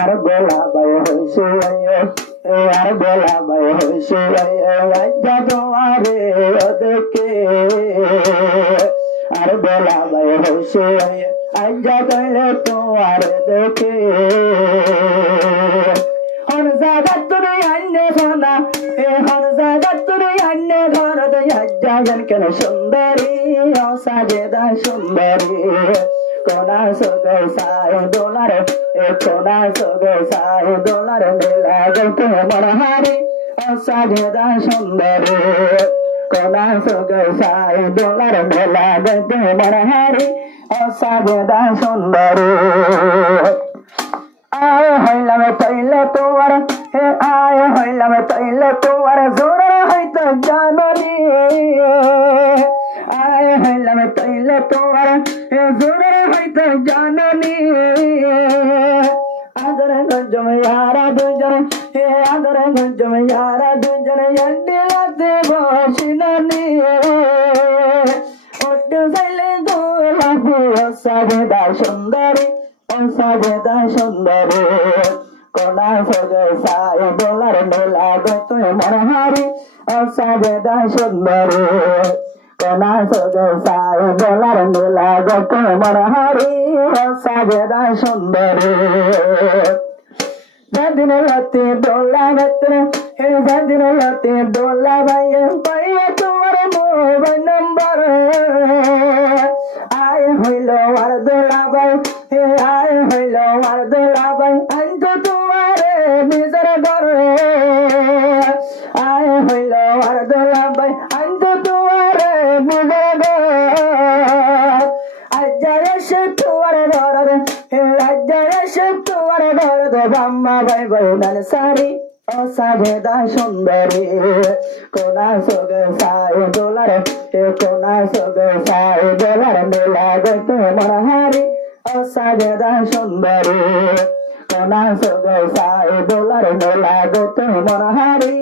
আর বেলা by হইছে আর বেলা by হইছে আজ্জা তোমারে দেখে আর বেলা বাই হইছে আজ্জা কইলে তোমার দেখে হন জায়গা তুমি আন্নে সোনা হন জায়গা তুমি আন্নে ঘর আজ্জা জান কেন সুন্দরী সাজেদা সুন্দরী কোনা সগে সাই ডলার কোনা সগে সাই ডলার মেলা গল্প মনহারি সাজেদা সুন্দরী কোনা সগে সাই ডলার মেলা গল্প মনহারি সাজেদা সুন্দরী আয় হইলাম তৈলে তোমার আয় হইলাম তৈলে তোমার জোরে হয়তো জাননি আয় হইলাম তৈলে তোমার জোরে হয়তো জাননি আদর গঞ্জম ইয়ারা দুজন আদর গঞ্জম ইয়ারা দুজন এন্ডিলাতে বসিনানি ওট সাইলে গোলাপ সাজেদা সুন্দরী সাজেদা সুন্দরী কোনা সগে সাই ডলার মেলা গত মনহারি সাজেদা সুন্দরী কোনা সগে সাই ডলার মেলা গত মনহারি সাজেদা সুন্দরী যেদিন রাতে ডোলা ভেতরে যেদিন রাতে ডোলা ভাইয়ে পাইয়ে তোমার মোবাইল নম্বর আয় হইল আর দোলা ভাই আয় হইল আর দোলা ভাই আন্ত তোমারে নিজের ঘরে আয় হইল আর দোলা ভাই আন্ত তোমারে নিজের ঘর আজ্জা এসে তোমার ঘরে আজ্জা এসে তোমার ঘরে বাম্মা ভাই ভাই নান সারি সাজেদা সুন্দরী কোনা সগে সাই ডলার কোনা সগে সাই ডলার মেলা গত মনহারি সাজেদা সুন্দরী কোনা সগে সাই ডলার মেলা গত মনহারি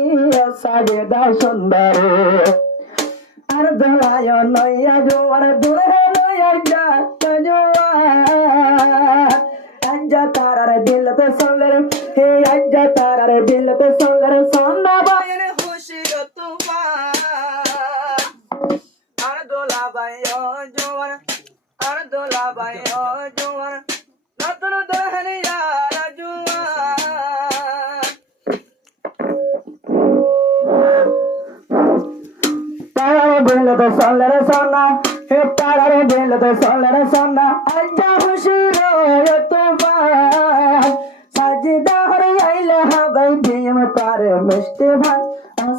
সাজেদা সুন্দরী আর দলায় নয়া জোয়ার দূরে নয়া যা আজ্জা তারার দিল पे सोलर हे आज्जा तारार दिल पे सोलर सोना बायन खुशी तूफान আর দোলা বাই ও জোয়ার আর দোলা বাই ও জোয়ার নতুন দহনি यार জোয়ার तारार दिल पे सोलर सोना हे तारार दिल पे सोलर सोना आज्जा खुशी रो तूफान সাজেদা হরে আইলে হাবাই প্রেম পারে মিষ্টি ভান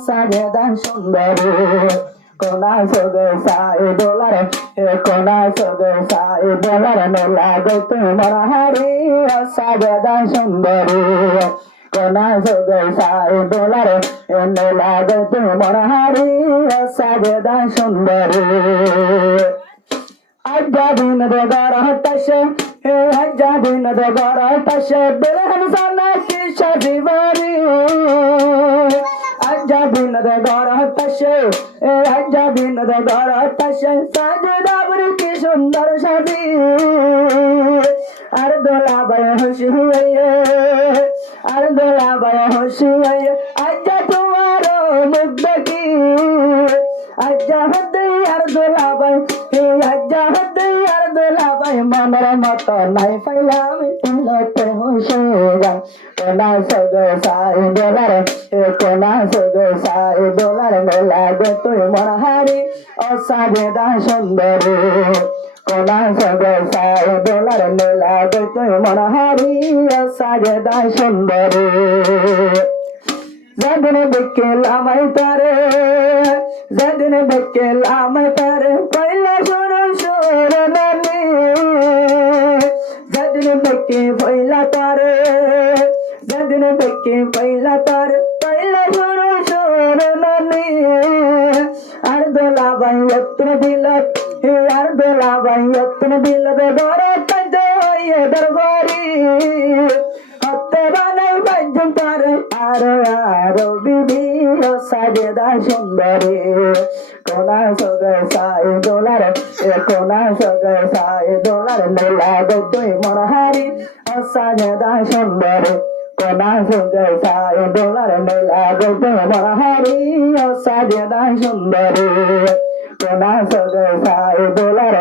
সাজেদা সুন্দরী কোনা সগে সাই ডলার কোনা সগে সাই ডলার মেলা গত মনহারি সাজেদা সুন্দরী কোনা সগে সাই ডলার মেলা গত মনহারি সাজেদা সুন্দরী আজ্জা দিন দগার হতাশে আজ্জা দিন দগার হতাশে বেরহম সানা কি শাদিবারি আজ্জা দিন দগার হতাশে আজ্জা দিন দগার হতাশে সাজেদা বড় কি সুন্দর শাদি আর দোলা বাই খুশি হইয়ে আর দোলা বাই খুশি হইয়ে আজ্জা তোমার মুখ দেখি আজ্জা হদে আর দোলা বাই আজ্জা হদে আর দোলা বাই মনের মতো নাই পাইলাম তুলতে হইছে গান কোনা সগে সাই ডলার কোনা সগে সাই ডলার মেলা গে তুই মনহারি সাজেদা সুন্দরী কোনা সগে সাই ডলার মেলা গে তুই মনহারি সাজেদা সুন্দরী যেদিন দেখলাম তারে যেদিন দেখলাম তারে পয়লা শুরু শুরু নানি যেদিন দেখি পয়লা তারে যেদিন দেখি পয়লা তারে পয়লা শুরু শুরু নানি আর দোলা বাই যত্ন দিল আর দোলা বাই যত্ন দিল ঘরে কাজ হইয়ে দরবারি হতে বানাই বাজন তারে আরো আরো বিবি সাজেদা সুন্দরী কোনা সগে সাই ডলার কোনা সগে সাই ডলার মেলা গই মনহারি সাজেদা সুন্দরী কোনা সুগে সাই দোলার মেলা গো তোমার হারি সাজেদা সুন্দরী কোনা সুগে সাই দোলার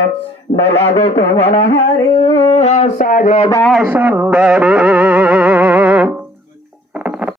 মেলা গো তোমার হারি সাজেদা সুন্দরী